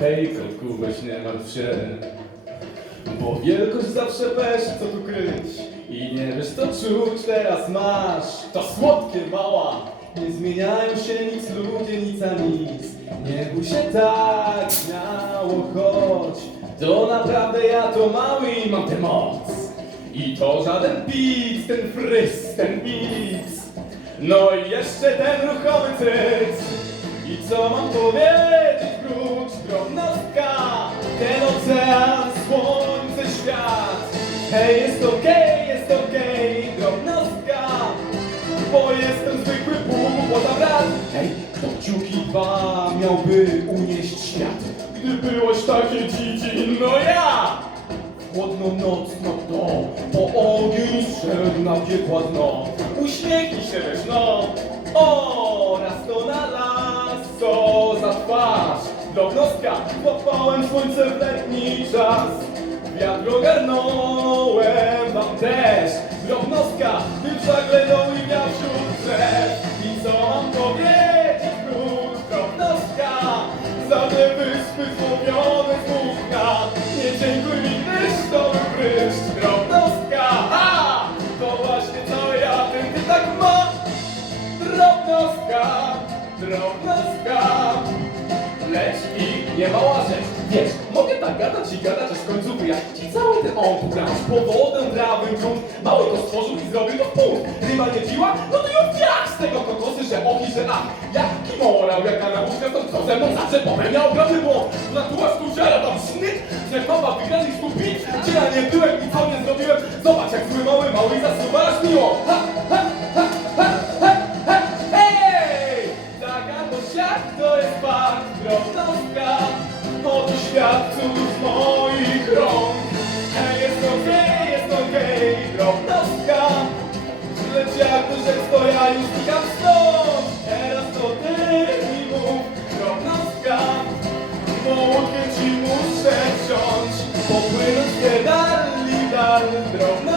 Hej, kotku, weź nie martw się. Bo wielkość zawsze weź, co tu kryć. I nie wiesz, co czuć teraz masz. To słodkie, mała. Nie zmieniają się nic ludzie, nic a nic. Nie bój się tak, śmiało chodź. To naprawdę ja to mały i mam tę moc. I to żaden pic, ten fryz, ten pic. No i jeszcze ten ruchomy cyc. I co mam powiedzieć, ocean, słońce, świat. Hej, jest okej, jest okej, drobnostka. Bo jestem zwykły pół, bo brat. Hej, kto ciuki dwa miałby unieść świat? Gdy byłeś takie dzieci, no ja! Chłodno noc, no to po ogień szedł na piekła dno. Uśmiechnij się weź, no. O, raz to na za twarz. Drobnostka, łapałem słońce w letni czas. Wiatr ogarnąłem wam też. Drobnostka, tym zaglenął i miał wśród drzew. I co mam powiedzieć, król? Drobnostka, za te wyspy złowione z mówka. Nie dziękuj mi, gdyż to był pryszcz. Drobnostka, ha! To właśnie co ja, ty tak ma. Drobnostka, drobnostka. I nie mała rzecz, wiesz, mogę tak gadać i gadać, aż w końcu wyjaśnić cały ten on tu grać po wodę, trawę, grunt, mały to stworzył i zrobił to punkt. Ryba nie piła, no to ją jak z tego kokosy, że oki, że ach, jaki morał, jaka nauczka, to kto ze mną? Zawsze popełniał ogromny błąd. Natura skuciara tam sznyt, że mama wygrany skupić, gdzie ja nie byłem i co nie zrobiłem, zobacz jak zły mały, mały zasuwasz miło. Ha, ha, ha, ha, ha, ha, hej! Taka to siak, to jest fakt, drobnostka Z moich rąk. Hej, jest okej, jest okej, drobnostka Lecz jak to rzecz, to ja już znikam stąd. Teraz to ty mi mów, drobnostka łódkę ci muszę wziąć Popłynąć nie dali, dal